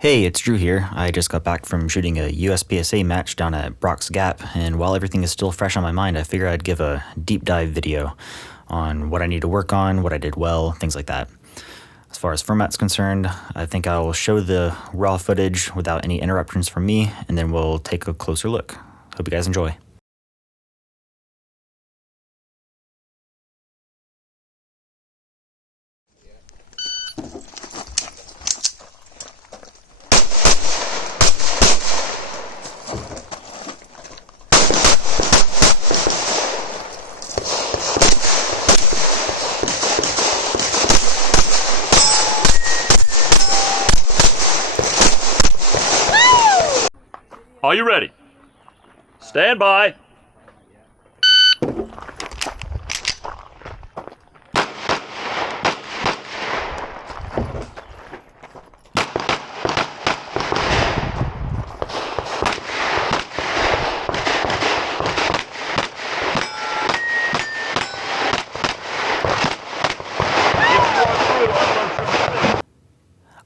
Hey, it's Drew here. I just got back from shooting a USPSA match down at Brock's Gap, and while everything is still fresh on my mind, I figured I'd give a deep dive video on what I need to work on, what I did well, things like that. As far as format's concerned, I think I'll show the raw footage without any interruptions from me, and then we'll take a closer look. Hope you guys enjoy. Are you ready? Stand by.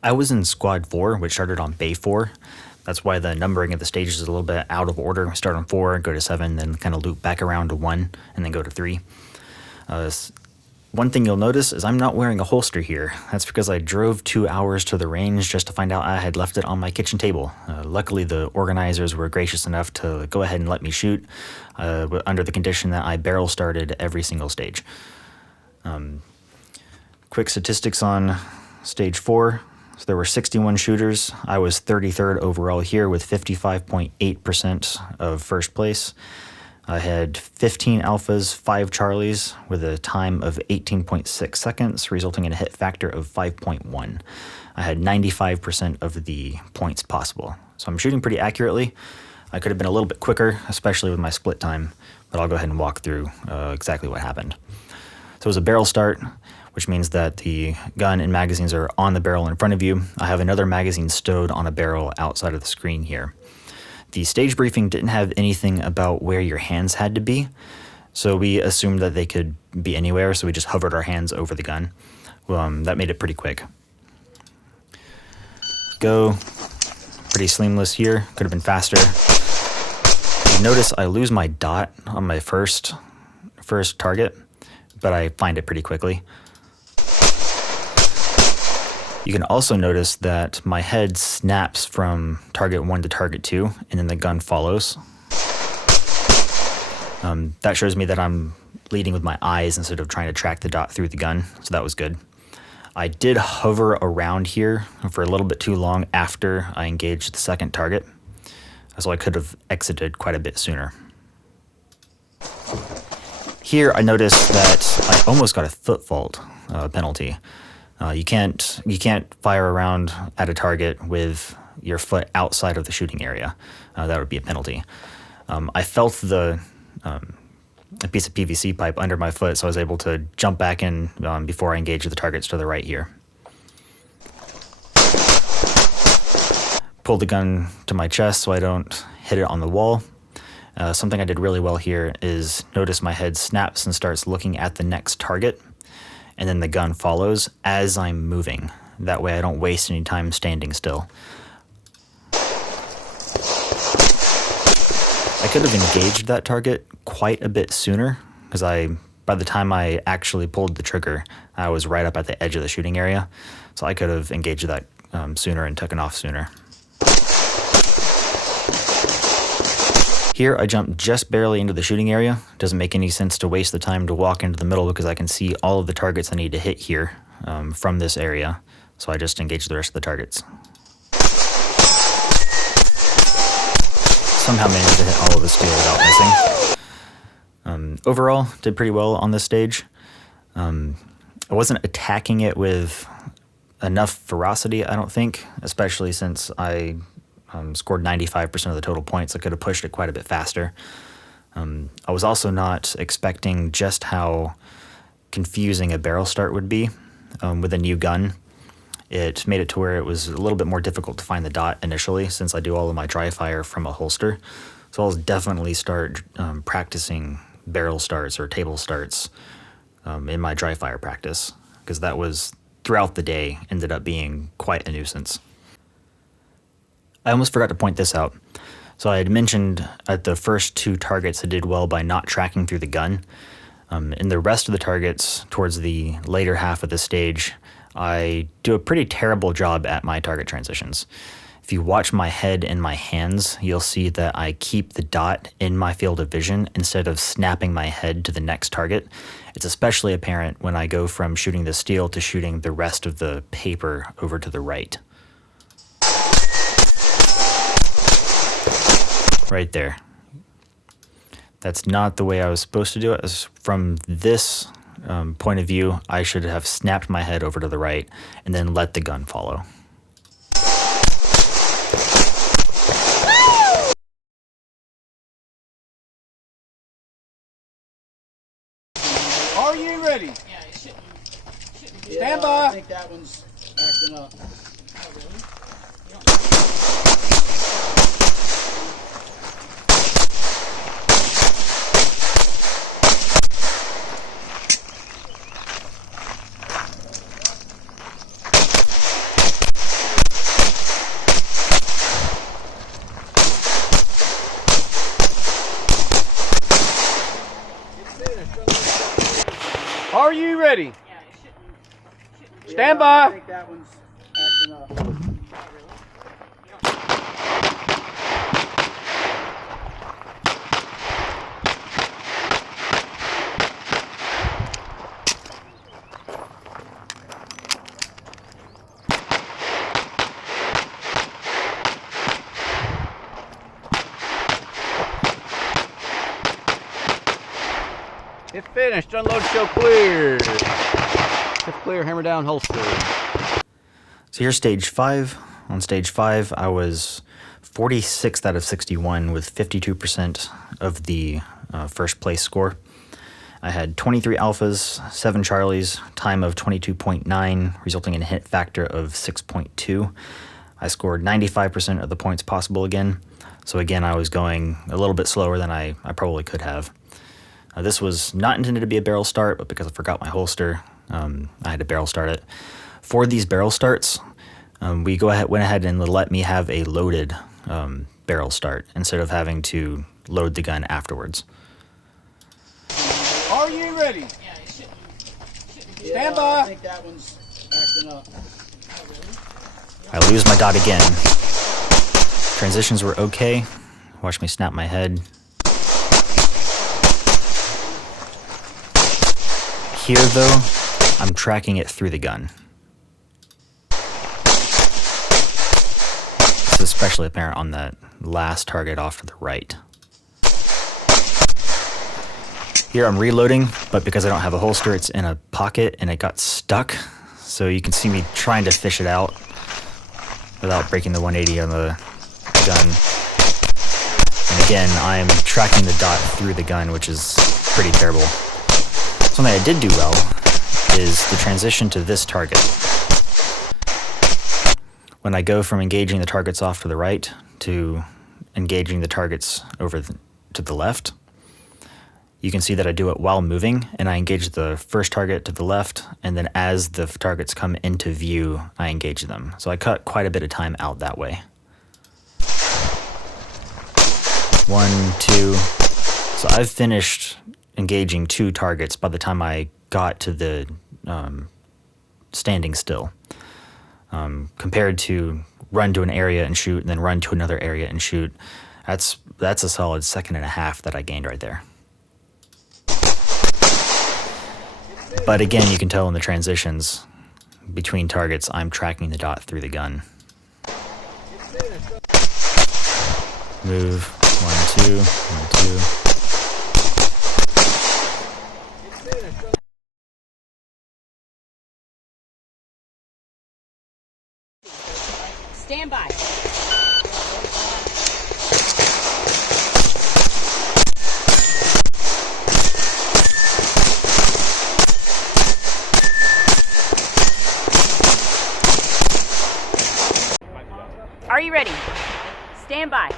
I was in Squad 4, which started on Bay 4. That's why the numbering of the stages is a little bit out of order. Start on 4, go to 7, then kind of loop back around to 1, and then go to 3. One thing you'll notice is I'm not wearing a holster here. That's because I drove 2 hours to the range just to find out I had left it on my kitchen table. Luckily, the organizers were gracious enough to go ahead and let me shoot under the condition that I barrel started every single stage. Quick statistics on stage 4. So there were 61 shooters. I was 33rd overall here with 55.8% of first place. I had 15 alphas, 5 charlies with a time of 18.6 seconds, resulting in a hit factor of 5.1. I had 95% of the points possible. So I'm shooting pretty accurately. I could have been a little bit quicker, especially with my split time, but I'll go ahead and walk through exactly what happened. So it was a barrel start, which means that the gun and magazines are on the barrel in front of you. I have another magazine stowed on a barrel outside of the screen here. The stage briefing didn't have anything about where your hands had to be, so we assumed that they could be anywhere, so we just hovered our hands over the gun. That made it pretty quick. Go. Pretty seamless here. Could have been faster. You notice I lose my dot on my first target, but I find it pretty quickly. You can also notice that my head snaps from target 1 to target 2, and then the gun follows. That shows me that I'm leading with my eyes instead of trying to track the dot through the gun, so that was good. I did hover around here for a little bit too long after I engaged the second target, so I could have exited quite a bit sooner. Here I noticed that I almost got a foot fault penalty. You can't fire around at a target with your foot outside of the shooting area. That would be a penalty. I felt a piece of PVC pipe under my foot, so I was able to jump back in before I engaged the targets to the right here. Pull the gun to my chest so I don't hit it on the wall. Something I did really well here is notice my head snaps and starts looking at the next target, and then the gun follows as I'm moving. That way I don't waste any time standing still. I could have engaged that target quite a bit sooner, because by the time I actually pulled the trigger, I was right up at the edge of the shooting area, so I could have engaged that sooner and taken off sooner. Here I jumped just barely into the shooting area. Doesn't make any sense to waste the time to walk into the middle because I can see all of the targets I need to hit here from this area. So I just engaged the rest of the targets. Somehow managed to hit all of the steel without missing. Overall, did pretty well on this stage. I wasn't attacking it with enough ferocity, I don't think, especially since I scored 95% of the total points. I could have pushed it quite a bit faster. I was also not expecting just how confusing a barrel start would be with a new gun. It made it to where it was a little bit more difficult to find the dot initially, since I do all of my dry fire from a holster. So I'll definitely start practicing barrel starts or table starts in my dry fire practice, because that was throughout the day ended up being quite a nuisance. I almost forgot to point this out. So I had mentioned at the first 2 targets I did well by not tracking through the gun. In the rest of the targets, towards the later half of the stage, I do a pretty terrible job at my target transitions. If you watch my head and my hands, you'll see that I keep the dot in my field of vision instead of snapping my head to the next target. It's especially apparent when I go from shooting the steel to shooting the rest of the paper over to the right. Right there. That's not the way I was supposed to do it. From this point of view, I should have snapped my head over to the right and then let the gun follow. Are you ready? Stand by. I think that one's acting up. Are you ready? Stand by. I think that one's acting up. It's finished. Unload, show clear. It's clear. Hammer down, holster. So here's stage 5. On stage 5, I was 46th out of 61 with 52% of the first place score. I had 23 alphas, 7 charlies, time of 22.9, resulting in a hit factor of 6.2. I scored 95% of the points possible again. So again, I was going a little bit slower than I probably could have. This was not intended to be a barrel start, but because I forgot my holster, I had to barrel start it. For these barrel starts, we went ahead and let me have a loaded barrel start instead of having to load the gun afterwards. Are you ready? Stand by. I think that one's acting up. I lose my dot again. Transitions were okay. Watch me snap my head. Here, though, I'm tracking it through the gun. It's especially apparent on that last target off to the right. Here I'm reloading, but because I don't have a holster, it's in a pocket and it got stuck. So you can see me trying to fish it out without breaking the 180 on the gun. And again, I'm tracking the dot through the gun, which is pretty terrible. Something I did do well is the transition to this target. When I go from engaging the targets off to the right to engaging the targets over to the left, you can see that I do it while moving, and I engage the first target to the left, and then as the targets come into view, I engage them. So I cut quite a bit of time out that way. 1, 2. So I've finished engaging 2 targets by the time I got to the standing still. Compared to run to an area and shoot and then run to another area and shoot, that's a solid 1.5 seconds that I gained right there. But again, you can tell in the transitions between targets, I'm tracking the dot through the gun. Move, 1, 2, 1, 2. Stand by. Are you ready? Stand by.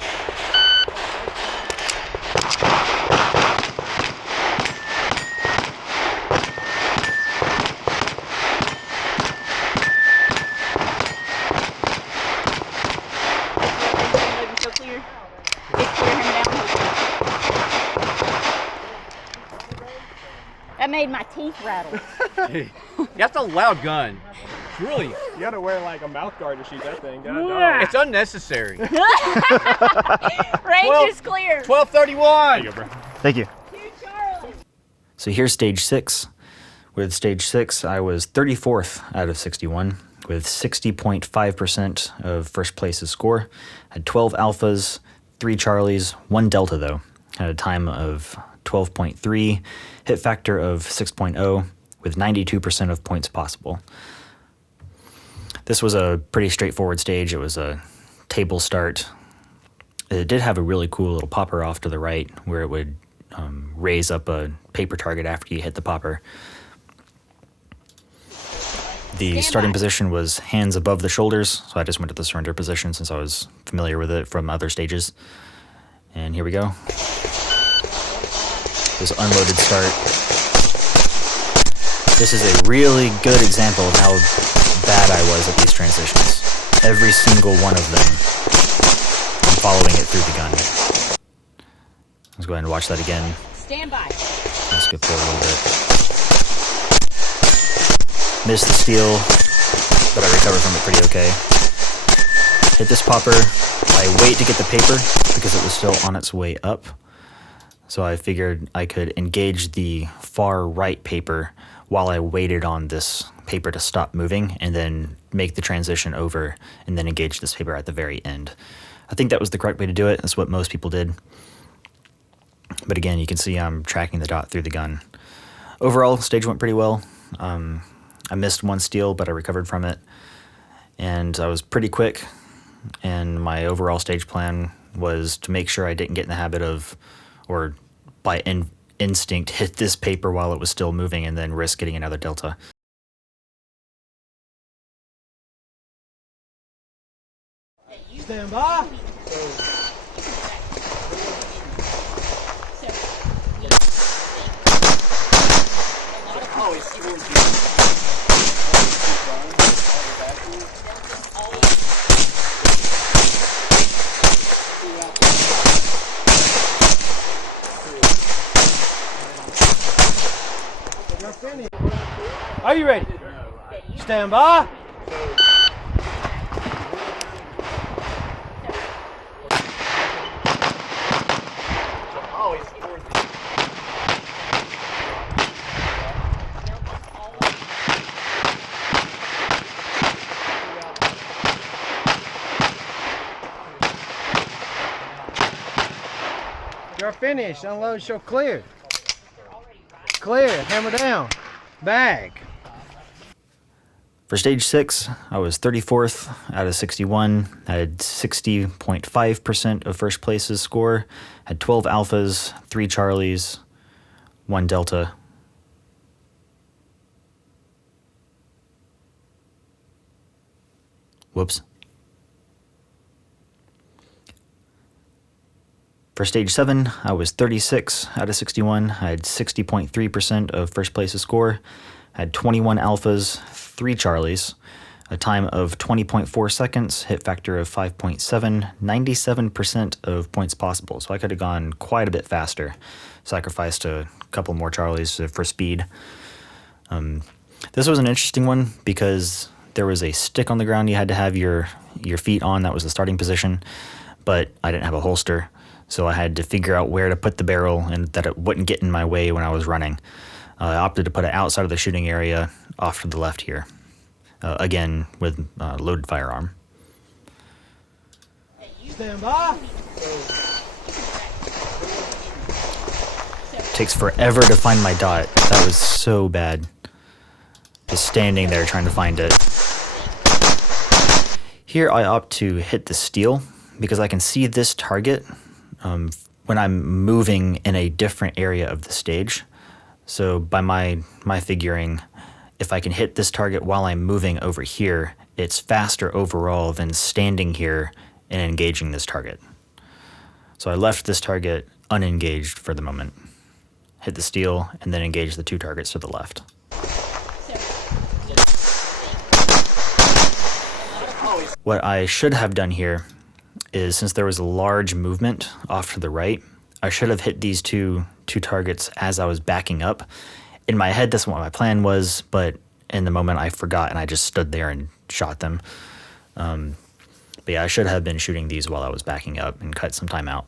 made my teeth rattle. That's a loud gun. It's really, You gotta wear like a mouth guard to shoot that thing. God, it's unnecessary. Range 12 is clear. 1231. There you go, bro. Thank you. To Charlie. So here's stage 6. With stage 6, I was 34th out of 61 with 60.5% of first place's score. Had 12 alphas, 3 charlies, 1 delta though. Had a time of 12.3, hit factor of 6.0 with 92% of points possible. This was a pretty straightforward stage. It was a table start. It did have a really cool little popper off to the right where it would raise up a paper target after you hit the popper. The starting position was hands above the shoulders, so I just went to the surrender position since I was familiar with it from other stages. And here we go. This unloaded start. This is a really good example of how bad I was at these transitions. Every single one of them, I'm following it through the gun. Let's go ahead and watch that again. Stand by. I'll skip forward a little bit. Missed the steal, but I recovered from it pretty okay. Hit this popper. I wait to get the paper because it was still on its way up. So I figured I could engage the far right paper while I waited on this paper to stop moving and then make the transition over and then engage this paper at the very end. I think that was the correct way to do it. That's what most people did. But again, you can see I'm tracking the dot through the gun. Overall, stage went pretty well. I missed 1 steal, but I recovered from it. And I was pretty quick. And my overall stage plan was to make sure I didn't get in the habit of, or by instinct, hit this paper while it was still moving and then risk getting another delta. Stand by. Are you ready? Stand by. You're finished. Unload, show clear. Clear. Hammer down. Bag. For stage 6, I was 34th out of 61. I had 60.5% of first place's score. Had 12 alphas, 3 charlies, 1 delta. Whoops. For stage 7, I was 36 out of 61. I had 60.3% of first place's score. I had 21 alphas, 3 charlies, a time of 20.4 seconds, hit factor of 5.7, 97% of points possible. So I could have gone quite a bit faster, sacrificed a couple more charlies for speed. This was an interesting one because there was a stick on the ground you had to have your feet on. That was the starting position, but I didn't have a holster. So I had to figure out where to put the barrel and that it wouldn't get in my way when I was running. I opted to put it outside of the shooting area off to the left here. Again, with loaded firearm. Stand by. Takes forever to find my dot. That was so bad. Just standing there trying to find it. Here I opt to hit the steel because I can see this target when I'm moving in a different area of the stage. So by my figuring, if I can hit this target while I'm moving over here, it's faster overall than standing here and engaging this target. So I left this target unengaged for the moment. Hit the steel and then engage the 2 targets to the left. What I should have done here is, since there was a large movement off to the right, I should have hit these two targets as I was backing up in my head, that's what my plan was, but in the moment I forgot and I just stood there and shot them. But yeah, I should have been shooting these while I was backing up and cut some time out.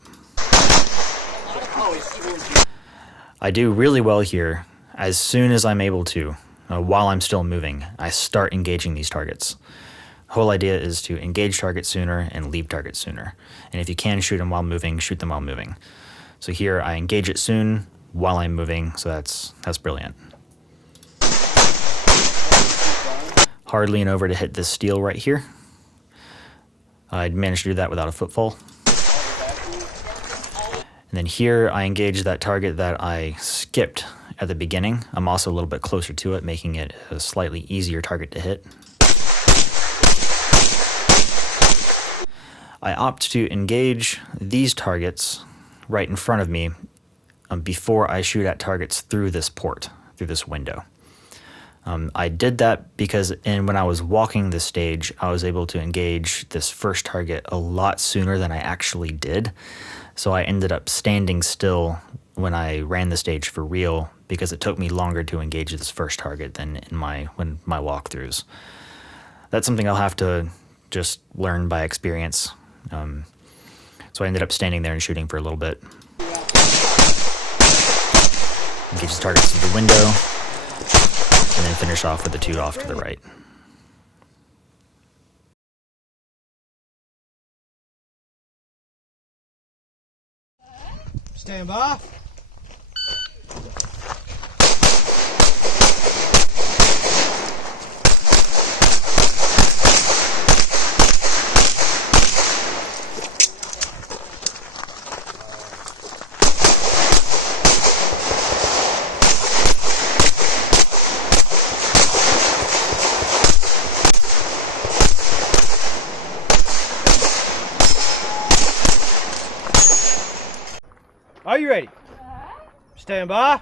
I do really well here. As soon as I'm able to, while I'm still moving, I start engaging these targets. The whole idea is to engage targets sooner and leave targets sooner. And if you can shoot them while moving, shoot them while moving. So here I engage it soon while I'm moving, so that's brilliant. Hard lean over to hit this steel right here. I managed to do that without a footfall. And then here I engage that target that I skipped at the beginning. I'm also a little bit closer to it, making it a slightly easier target to hit. I opt to engage these targets right in front of me before I shoot at targets through this port, through this window. I did that because when I was walking this stage, I was able to engage this first target a lot sooner than I actually did. So I ended up standing still when I ran the stage for real because it took me longer to engage this first target than in my walkthroughs. That's something I'll have to just learn by experience. So I ended up standing there and shooting for a little bit. Engage the targets through the window, and then finish off with the two off to the right. Stand by. Are you ready? Stand by.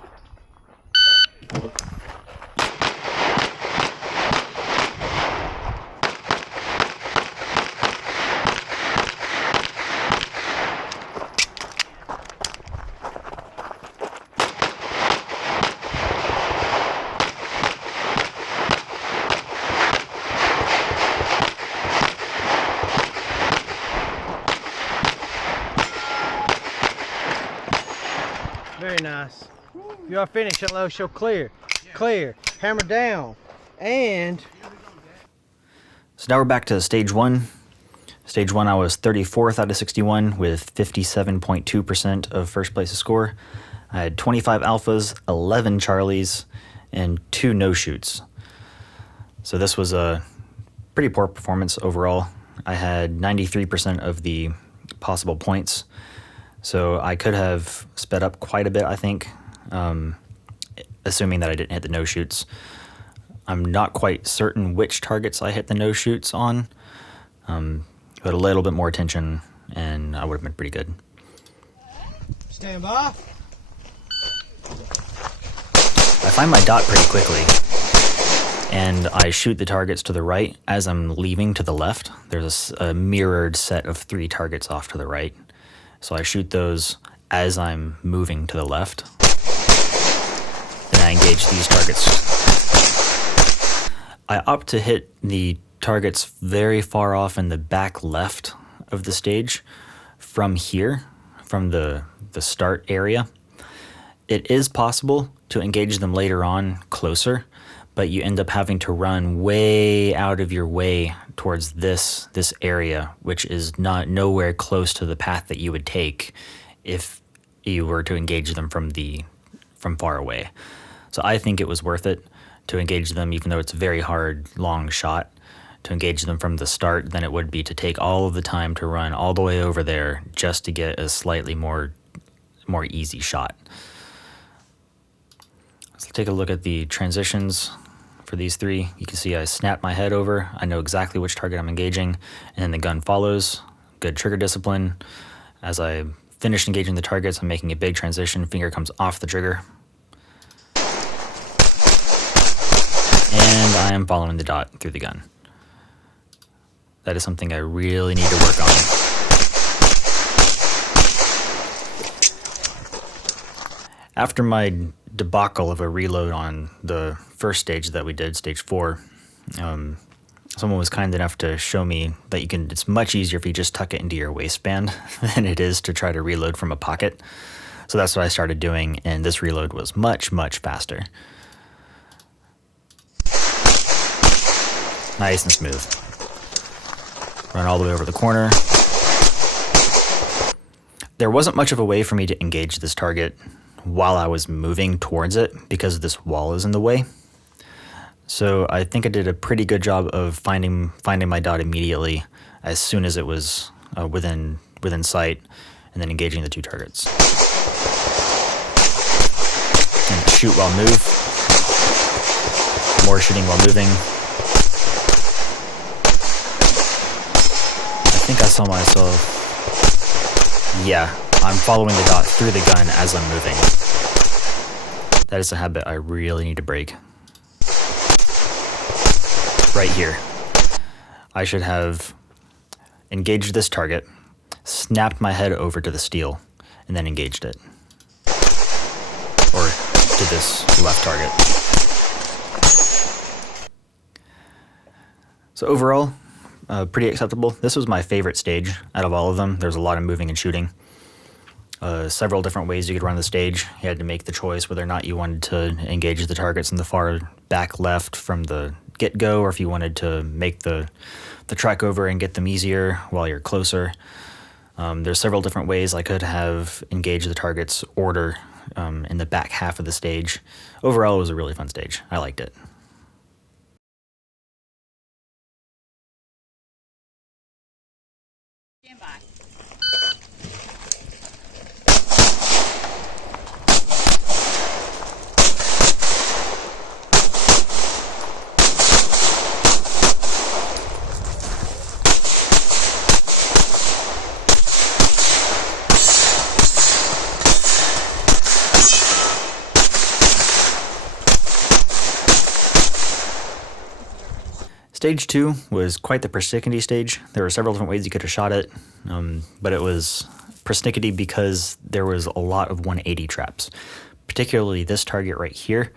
Very nice. You are finished. Unload, show clear. Clear. Hammer down. And So now we're back to stage one. Stage one, I was 34th out of 61 with 57.2% of first place score. I had 25 alphas, 11 charlies, and 2 no-shoots. So this was a pretty poor performance overall. I had 93% of the possible points. So I could have sped up quite a bit, I think, assuming that I didn't hit the no-shoots. I'm not quite certain which targets I hit the no-shoots on, but a little bit more attention and I would have been pretty good. stand by. I find my dot pretty quickly, and I shoot the targets to the right as I'm leaving to the left. There's a mirrored set of 3 targets off to the right. So I shoot those as I'm moving to the left. And I engage these targets. I opt to hit the targets very far off in the back left of the stage from here, from the start area. It is possible to engage them later on closer, but you end up having to run way out of your way towards this area, which is nowhere close to the path that you would take if you were to engage them from far away. So I think it was worth it to engage them, even though it's a very hard, long shot, to engage them from the start than it would be to take all of the time to run all the way over there just to get a slightly more easy shot. Let's take a look at the transitions for these 3. You can see I snap my head over. I know exactly which target I'm engaging, and then the gun follows. Good trigger discipline. As I finish engaging the targets, I'm making a big transition. Finger comes off the trigger. And I am following the dot through the gun. That is something I really need to work on. After my debacle of a reload on the first stage that we did, stage 4. Someone was kind enough to show me that it's much easier if you just tuck it into your waistband than it is to try to reload from a pocket. So that's what I started doing, and this reload was much, much faster. Nice and smooth. Run all the way over the corner. There wasn't much of a way for me to engage this target while I was moving towards it because this wall is in the way. So I think I did a pretty good job of finding my dot immediately as soon as it was within sight, and then engaging the 2 targets. And shoot while move. More shooting while moving. I think I saw myself. Yeah, I'm following the dot through the gun as I'm moving. That is a habit I really need to break. Right here. I should have engaged this target, snapped my head over to the steel, and then engaged it. Or to this left target. So overall, pretty acceptable. This was my favorite stage out of all of them. There's a lot of moving and shooting. Several different ways you could run the stage. You had to make the choice whether or not you wanted to engage the targets in the far back left from the get-go, or if you wanted to make the track over and get them easier while you're closer. There's several different ways I could have engaged the targets order in the back half of the stage. Overall, it was a really fun stage. I liked it. Stand by. Stage 2 was quite the persnickety stage. There were several different ways you could have shot it, but it was persnickety because there was a lot of 180 traps. Particularly this target right here,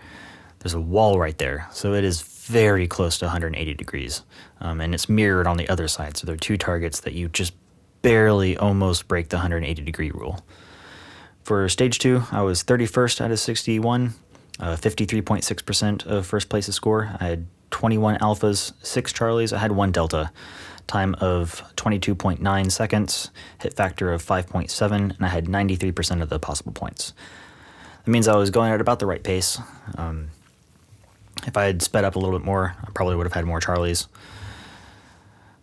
there's a wall right there, so it is very close to 180 degrees, and it's mirrored on the other side, so there are 2 targets that you just barely almost break the 180 degree rule. For stage 2, I was 31st out of 61, 53.6% of first place's score. I had 21 alphas, 6 charlies. I had 1 delta. Time of 22.9 seconds, hit factor of 5.7, and I had 93% of the possible points. That means I was going at about the right pace. If I had sped up a little bit more, I probably would have had more charlies.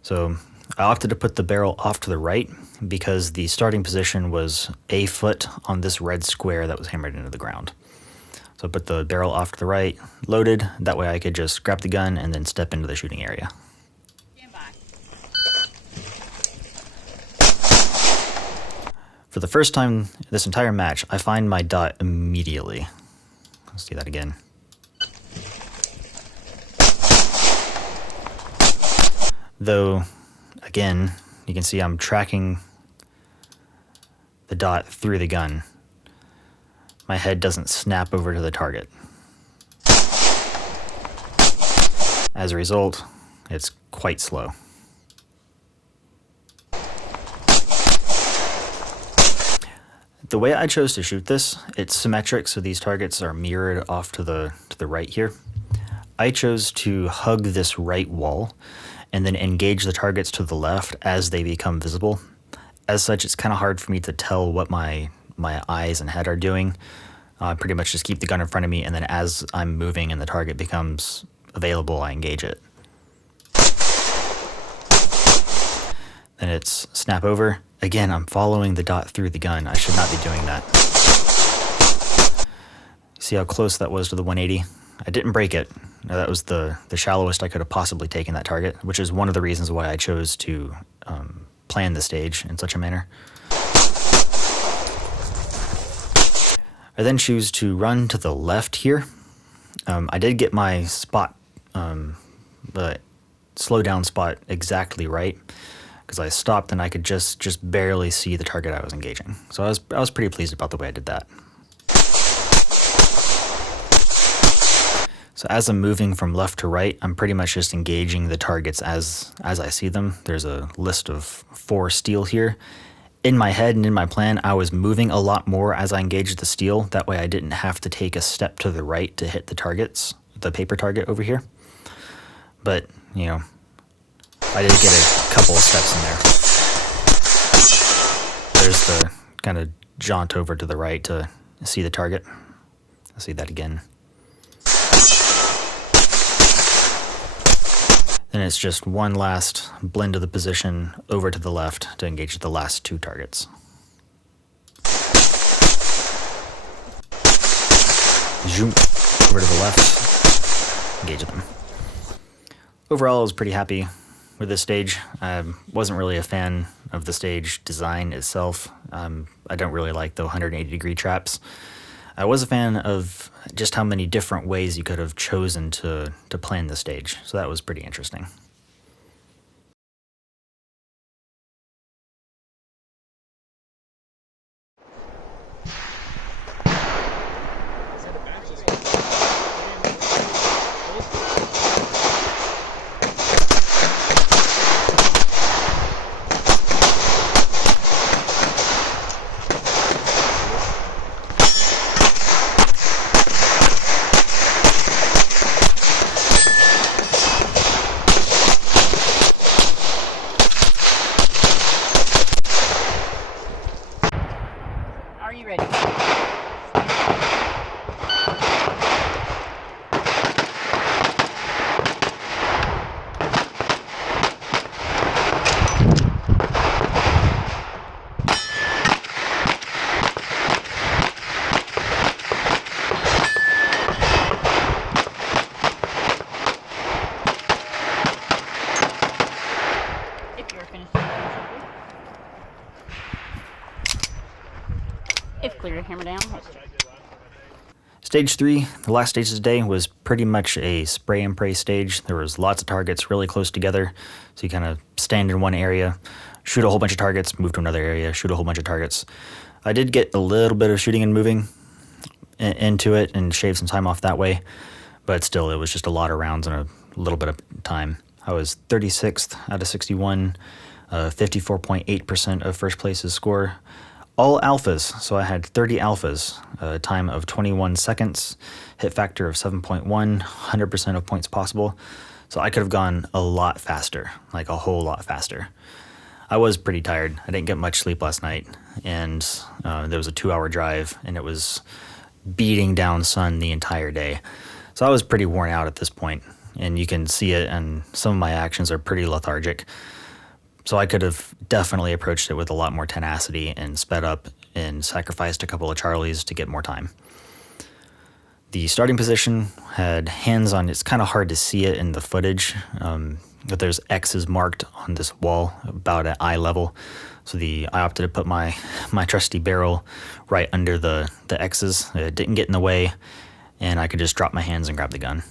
So I opted to put the barrel off to the right because the starting position was a foot on this red square that was hammered into the ground. So I put the barrel off to the right, loaded. That way I could just grab the gun and then step into the shooting area. Stand by. For the first time this entire match, I find my dot immediately. Let's do that again. Though, again, you can see I'm tracking the dot through the gun. My head doesn't snap over to the target. As a result, it's quite slow. The way I chose to shoot this, it's symmetric, so these targets are mirrored off to the right here. I chose to hug this right wall and then engage the targets to the left as they become visible. As such, it's kind of hard for me to tell what my eyes and head are doing. I pretty much just keep the gun in front of me, and then as I'm moving and the target becomes available, I engage it. Then it's snap over. Again, I'm following the dot through the gun. I should not be doing that. See how close that was to the 180? I didn't break it. That was the shallowest I could have possibly taken that target, which is one of the reasons why I chose to plan the stage in such a manner. I then choose to run to the left here. I did get my spot, the slow down spot exactly right, because I stopped and I could just barely see the target I was engaging. So I was pretty pleased about the way I did that. So as I'm moving from left to right, I'm pretty much just engaging the targets as I see them. There's a list of 4 steel here. In my head and in my plan, I was moving a lot more as I engaged the steel. That way I didn't have to take a step to the right to hit the targets, the paper target over here. But, you know, I did get a couple of steps in there. There's the kind of jaunt over to the right to see the target. I'll see that again. Then it's just one last blend of the position over to the left to engage the last 2 targets. Zoom over to the left, engage them. Overall, I was pretty happy with this stage. I wasn't really a fan of the stage design itself. I don't really like the 180-degree traps. I was a fan of just how many different ways you could have chosen to plan the stage, so that was pretty interesting. Are you ready? If you're finished, if clear, hammer down. Stage 3, the last stage of the day, was pretty much a spray and pray stage. There was lots of targets really close together, so you kind of stand in one area, shoot a whole bunch of targets, move to another area, shoot a whole bunch of targets. I did get a little bit of shooting and moving into it and shave some time off that way, but still, it was just a lot of rounds and a little bit of time. I was 36th out of 61, 54.8% of first place's score. All alphas, so I had 30 alphas, a time of 21 seconds, hit factor of 7.1, 100% of points possible. So I could have gone a lot faster, like a whole lot faster. I was pretty tired. I didn't get much sleep last night, and there was a 2-hour drive, and it was beating down sun the entire day. So I was pretty worn out at this point, and you can see it, and some of my actions are pretty lethargic. So I could have definitely approached it with a lot more tenacity and sped up and sacrificed a couple of Charlies to get more time. The starting position had hands on, it's kind of hard to see it in the footage, but there's X's marked on this wall about at eye level. So I opted to put my trusty barrel right under the X's. It didn't get in the way, and I could just drop my hands and grab the gun.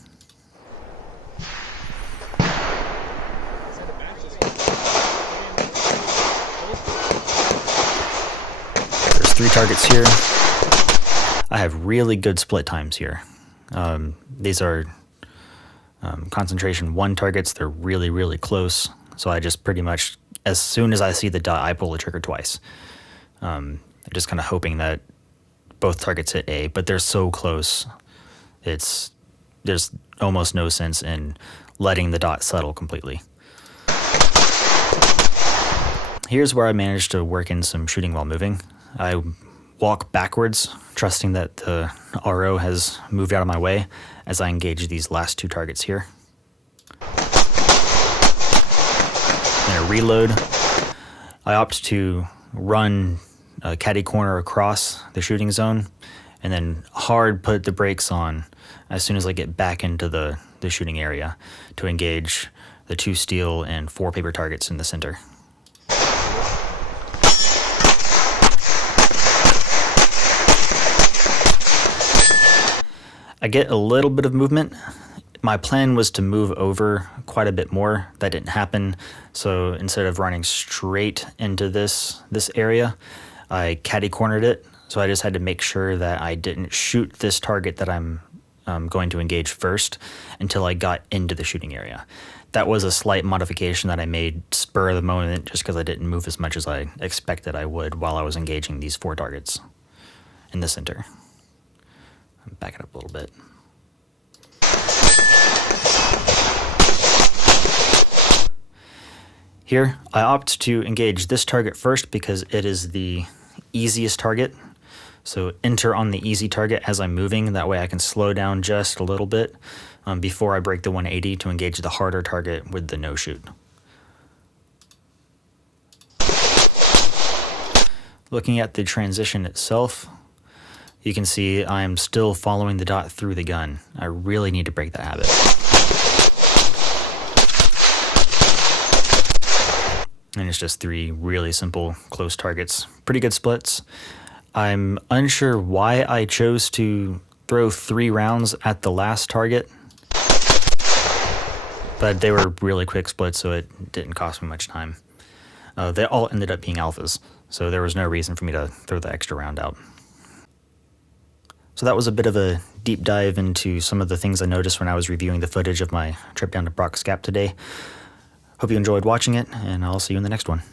There's 3 targets here. I have really good split times here. These are concentration 1 targets. They're really, really close. So I just pretty much, as soon as I see the dot, I pull the trigger twice. Just kind of hoping that both targets hit A, but they're so close. There's almost no sense in letting the dot settle completely. Here's where I managed to work in some shooting while moving. I walk backwards, trusting that the RO has moved out of my way as I engage these last 2 targets here. Then a reload. I opt to run a catty corner across the shooting zone and then hard put the brakes on as soon as I get back into the shooting area to engage the 2 steel and 4 paper targets in the center. I get a little bit of movement. My plan was to move over quite a bit more. That didn't happen. So instead of running straight into this area, I catty cornered it. So I just had to make sure that I didn't shoot this target that I'm going to engage first until I got into the shooting area. That was a slight modification that I made spur of the moment just because I didn't move as much as I expected I would while I was engaging these 4 targets in the center. Back it up a little bit. Here, I opt to engage this target first because it is the easiest target. So enter on the easy target as I'm moving. That way I can slow down just a little bit before I break the 180 to engage the harder target with the no shoot. Looking at the transition itself, you can see I'm still following the dot through the gun. I really need to break that habit. And it's just 3 really simple close targets. Pretty good splits. I'm unsure why I chose to throw 3 rounds at the last target, but they were really quick splits, so it didn't cost me much time. They all ended up being alphas, so there was no reason for me to throw the extra round out. So that was a bit of a deep dive into some of the things I noticed when I was reviewing the footage of my trip down to Brock's Gap today. Hope you enjoyed watching it, and I'll see you in the next one.